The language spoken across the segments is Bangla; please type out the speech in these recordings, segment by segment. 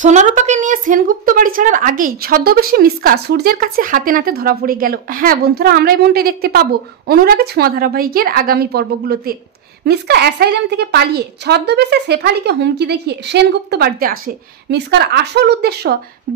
সোনারূপাকে নিয়ে সেনগুপ্ত বাড়ি ছাড়ার আগেই ছদ্মবেশী মিসকা সূর্যের কাছে হাতে নাতে ধরা পড়ে গেল। হ্যাঁ বন্ধুরা, আমরা এমনটাই দেখতে পাবো অনুরাগে ছোঁয়া ধারাবাহিকের আগামী পর্বগুলোতে। মিসকা অ্যাসাইলাম থেকে পালিয়ে ছদ্মবেশে শেফালিকে হুমকি দেখিয়ে সেনগুপ্ত বাড়িতে আসে। মিসকার আসল উদ্দেশ্য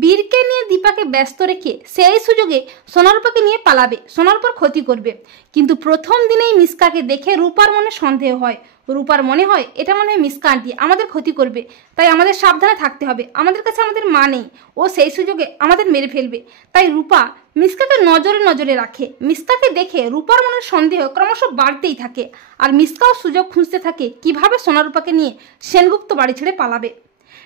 বীরকে নিয়ে দীপাকে ব্যস্ত রেখে সেই সুযোগে সোনারূপাকে নিয়ে পালাবে, সোনারূপার ক্ষতি করবে। কিন্তু প্রথম দিনেই মিসকাকে দেখে রূপার মনে সন্দেহ হয়। রূপার মনে হয় এটা মনে হয় মিসকা আন্টি আমাদের ক্ষতি করবে, তাই আমাদের সাবধানে থাকতে হবে। আমাদের কাছে আমাদের মা নেই, ও সেই সুযোগে আমাদের মেরে ফেলবে। তাই রূপা মিসকাকে নজরে নজরে রাখে। মিসকাকে দেখে রূপার মনের সন্দেহ ক্রমশ বাড়তেই থাকে, আর মিসকাও সুযোগ খুঁজতে থাকে কিভাবে সোনারূপাকে নিয়ে সেনগুপ্ত বাড়ি ছেড়ে পালাবে।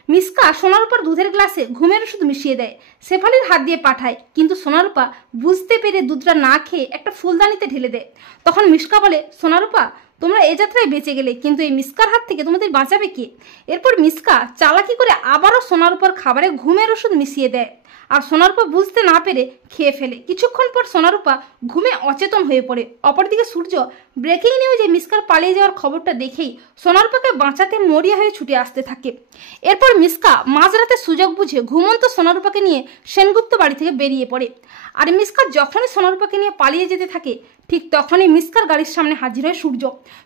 মিসকা সোনারূপার দুধের গ্লাসে ঘুমের ওষুধ মিশিয়ে দেয়, শেফালির হাত দিয়ে পাঠায়। কিন্তু সোনারূপা বুঝতে পেরে দুধটা না খেয়ে একটা ফুলদানিতে ঢেলে দেয়। তখন মিসকা বলে, সোনারূপা তোমরা এই যাত্রায় বেঁচে গেলে, কিন্তু এই মিসকার হাত থেকে তোমাদের বাঁচাবে কে? এরপর মিসকা চালাকি করে আবারও সোনারূপার খাবারে ঘুমের ওষুধ মিশিয়ে দেয়, আর সোনারূপা বুঝতে না পেরে খেয়ে ফেলে। কিছুক্ষণ পর সোনারূপা ঘুমে অচেতন হয়ে পড়ে। অপরদিকে সূর্য ব্রেকিং নিউজে মিসকার পালিয়ে যাওয়ার খবরটা দেখেই সোনারূপাকে বাঁচাতে মরিয়া হয়ে ছুটে আসতে থাকে। এরপর মিসকা মাঝরাতে সুযোগ বুঝে ঘুমন্ত সোনারূপাকে নিয়ে সেনগুপ্ত বাড়ি থেকে বেরিয়ে পড়ে। আর মিসকা যখনই সোনারূপাকে নিয়ে পালিয়ে যেতে থাকে, ঠিক তখনই মিসকার গাড়ির সামনে হাজির হয় সূর্য।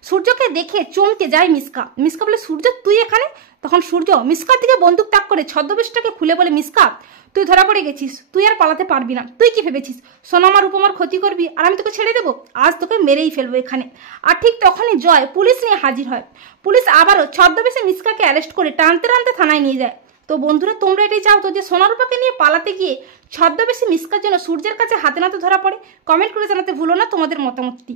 সূর্যকে দেখে চমকে যায় মিসকা। মিসকা বলে, সূর্য তুই এখানে? তখন সূর্য মিসকার দিকে বন্দুক তাক করে ছদ্মবেশটাকে খুলে বলে, মিসকা তুই ধরা পড়ে গেছিস, তুই আর পালাতে পারবি না। তুই কি ভেবেছিস সোনামার উপমার ক্ষতি করবি আর আমি তোকে ছেড়ে দেবো? আজ তোকে মেরেই ফেলবো এখানে। আর ঠিক তখনই জয় পুলিশ নিয়ে হাজির হয়। পুলিশ আবারও ছদ্মবেশে মিসকাকে অ্যারেস্ট করে টানতে টানতে থানায় নিয়ে যায়। তো বন্ধুরা, তোমরা এটাই চাও তো যে সোনারূপাকে নিয়ে পালাতে গিয়ে ছদ্মবেশে মিসকার জন্য সূর্যের কাছে হাতে নাতে ধরা পড়ে? কমেন্ট করে জানাতে ভুলো না তোমাদের মতামতটি।